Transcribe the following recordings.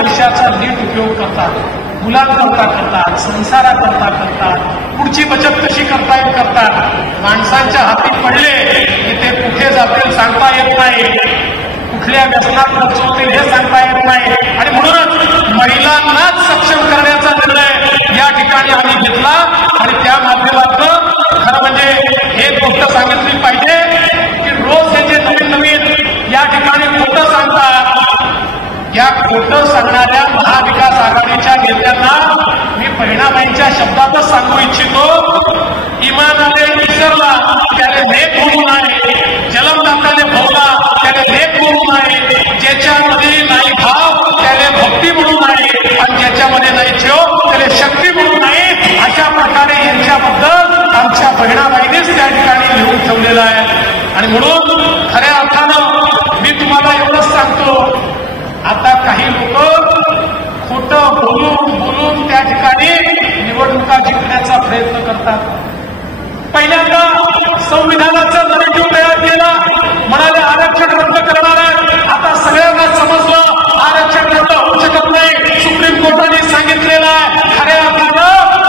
पैशाचा नीट उपयोग करतात, मुलांकरता करतात, संसाराकरता करतात, पुढची बचत कशी करता येईल करतात. माणसांच्या हाती पडले की ते कुठे जातील सांगता येत नाही, कुठल्या व्यसनात रचवतील हे सांगता येत नाही. आणि म्हणूनच महिलांनाच सक्षम करण्याचा निर्णय या ठिकाणी आम्ही घेतला. आणि त्या माध्यमातून खरं म्हणजे एक गोष्ट सांगितली पाहिजे की रोज हे जे नवीन नवीन या ठिकाणी खोटं सांगतात, या खोटं सांगणाऱ्या महाविकास आघाडीच्या नेत्यांना मी बहिणाबाईंच्या शब्दातच सांगू इच्छितो, इमानाने विसरला त्याने लेख होऊ नये, जलमदाताने भोवला त्याने लेख होऊ नये, ज्याच्यामध्ये नाही भाव त्याने भक्ती म्हणू नये, आणि ज्याच्यामध्ये नाही ठेव त्याने शक्ती म्हणू नये. अशा प्रकारे यांच्याबद्दल आमच्या बहिणाबाईंनीच त्या ठिकाणी लिहून ठेवलेलं आहे. आणि म्हणून खऱ्या अर्थानं मी तुम्हाला एवढंच सांगतो, आता काही लोक खोटं बोलून बोलून त्या ठिकाणी निवडणुका जिंकण्याचा प्रयत्न करतात. पहिल्यांदा संविधानाचा नरेटिव्ह तयार केला, म्हणाले आरक्षण रद्द करणार आहे. आता सगळ्यांना समजलं आरक्षण रद्द होऊ शकत नाही, सुप्रीम कोर्टाने सांगितलेलं आहे. खऱ्या अर्थानं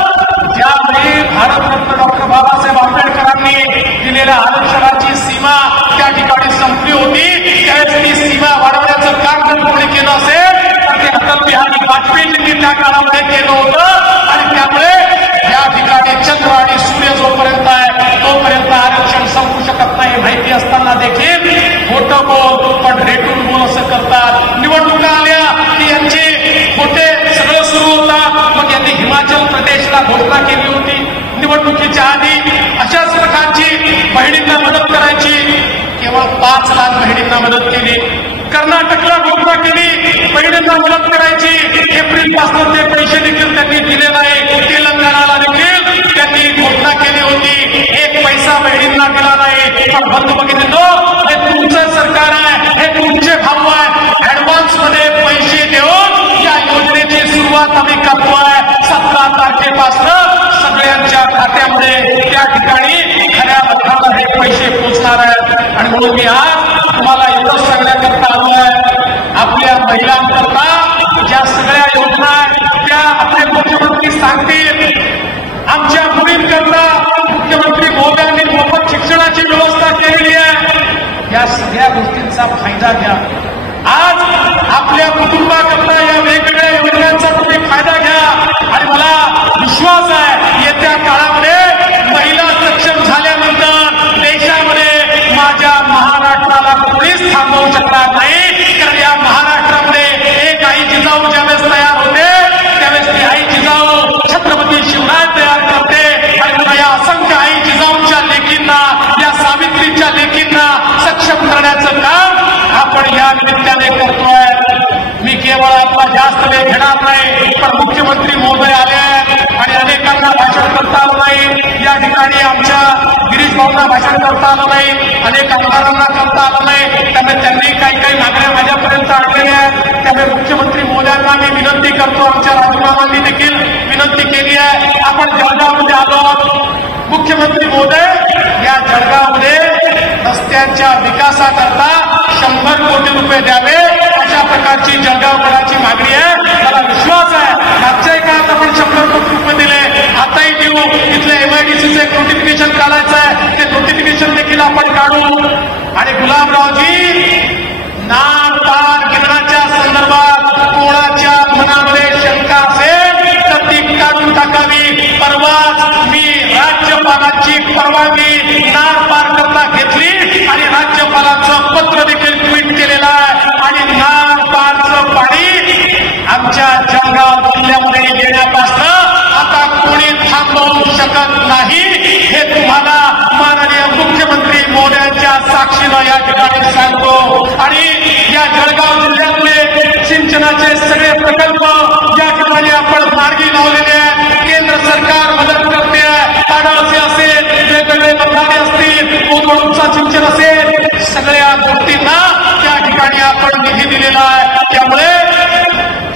ज्यावेळी भारतरत्न डॉक्टर बाबासाहेब आंबेडकरांनी दिलेल्या आरक्षणाची सीमा त्या ठिकाणी संपली होती, त्यावेळेस ती सीमा वाढवण्याचं काम जर कोणी केलं असेल तर ते अटल बिहारी वाजपेयींनी त्या काळामध्ये केलं होतं. आणि त्यामुळे या ठिकाणी चंद्र आणि सूर्य जोपर्यंत आहे तोपर्यंत आरक्षण संपू शकत नाही माहिती असताना देखील खोटं बोल पण रेटून बोल असं करतात. निवडणुका आल्या की यांची खोटे सगळं सुरू होतात. मग यांनी हिमाचल प्रदेशला घोषणा केली होती निवडणुकीच्या आधी, अशाच प्रकारची बहिणींना मदत करायची, केवळ 5 लाख बहिणींना मदत केली. कर्नाटकला घोषणा केली बहिणींना मदत करायची, एप्रिल पासून ते पैसे देखील त्यांनी दिले नाही. तेलंगणाला देखील त्यांनी घोषणा केली होती, 1 पैसा बहिणींना दिला नाही. पण बंधू भगिनींनो, हे तुमचं सरकार आहे, हे तुमचे भाऊ आहे. ऍडव्हान्स मध्ये पैसे देऊन या योजनेची सुरुवात आम्ही करतोय. 17 तारखेपासून सगळ्यांच्या खात्यामध्ये त्या ठिकाणी खऱ्या अर्थानं हे पैसे पोहोचणार आहेत. आणि म्हणून मी आज तुम्हाला एवढंच सांगण्याकरता आलोय, आपल्या महिलांकरता ज्या सगळ्या योजना आहेत त्या आपले मुख्यमंत्री सांगतील. आमच्या मुलींकरता मुख्यमंत्री महोदयांनी मोफत शिक्षणाची व्यवस्था केलेली आहे. या सगळ्या गोष्टींचा फायदा घ्या. आज आपल्या कुटुंबाकरता या वेगवेगळ्या योजनांचा तुम्ही फायदा घ्या. आणि मला विश्वास आहे येत्या काळामध्ये महिला सक्षम झाल्यानंतर देशामध्ये माझ्या महाराष्ट्राला कोणीच थांबवू शकणार नाही. कारण या महाराष्ट्रामध्ये एक आई जिजाऊ ज्यावेळेस तयार होते त्यावेळेस ती आई जिजाऊ छत्रपती शिवराय तयार करते. आणि या असंख्य आई जिजाऊच्या लेकींना, या सावित्रीच्या लेकींना सक्षम करण्याचं काम आपण या निमित्ताने करतोय. मी केवळ आपला जास्त वेळ घेणार नाही, पण मुख्यमंत्री महोदय आले आणि अनेकांना भाषण करता आलं नाही. या ठिकाणी आमच्या गिरीश भाऊंना भाषण करता आलं नाही, अनेक आमदारांना करता आलं नाही. त्यामुळे त्यांनी काही मागण्या माझ्यापर्यंत आणलेल्या आहेत. त्यामुळे मुख्यमंत्री महोदयांना मी विनंती करतो, आमच्या राजमामांनी देखील विनंती केली आहे. आपण जळगावमध्ये आलो, मुख्यमंत्री महोदय या जळगावमध्ये रस्त्यांच्या विकासाकरता 100 कोटी रुपये द्यावे, अशा प्रकारची जळगावकरांची मागणी आहे. मला विश्वास आहे मागच्याही काळात आपण 100 कोटी रुपये दिले, आताही देऊ. इथले MIDCचे नोटिफिकेशन काढायचं आहे, ते नोटिफिकेशन देखील आपण काढू. आणि गुलाबरावजी, नार तार गिरणाच्या संदर्भात कोणाच्या मनामध्ये शंका असेल तर ती काढून टाकावी. परवाच मी राज्यपालांची परवानगी नार पार करता घेतली आणि राज्यपालांचं पत्र देखील ट्विट केलेलं आहे. आणि नार पारचं पाणी आमच्या जळगाव जिल्ह्यामध्ये येण्यापासून आता कोणी थांबवू शकत नाही. हे तुम्हाला माननीय मुख्यमंत्री महोदयांच्या साक्षीनं या ठिकाणी सांगतो. आणि या जळगाव जिल्ह्यातले सिंचनाचे सगळे प्रकल्प या ठिकाणी आपण मार्गी लावलेले आहेत. केंद्र सरकार मदत करते आहे. पाडळसे असेल, वेगवेगळे बंधारे असतील, कोकणचा सिंचन असेल, सगळ्या गोष्टींना त्या ठिकाणी आपण निधी दिलेला आहे. त्यामुळे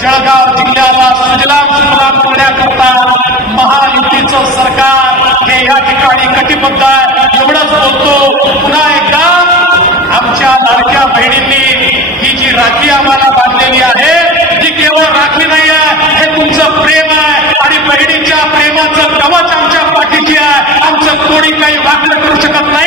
जळगाव जिल्ह्याला सुजलाम सुफलाम करण्याकरता महायुतीचं सरकार हे या ठिकाणी कटिबद्ध आहे. एवढंच बोलतो. पुन्हा एकदा आमच्या लाडक्या बहिणींनी ही जी राखी आम्हाला बांधलेली आहे ती केवळ बहिणीजवळ राखी नाही आहे, हे तुमचं प्रेम आहे आणि बहिणीच्या प्रेमाचं कवच आमच्या पाठीशी आहे. आमचं कोणी काही वागणं करू शकत नाही.